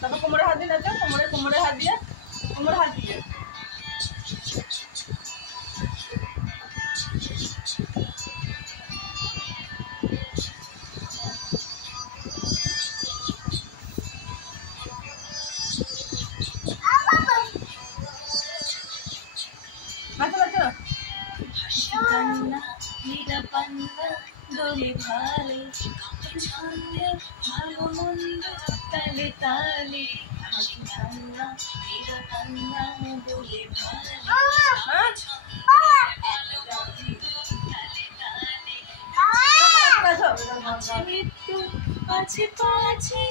তারপর কোমরে হাত দিয়ে নাচো, কোমরে হাত দিয়ে, কোমরে হাত দিয়ে। দোলে ভালে ছন্দে ভালো মন্দ তালে তালে হাসি কান্না মীরা কান্না দোলে ভালে মৃত্যু আছে পাছে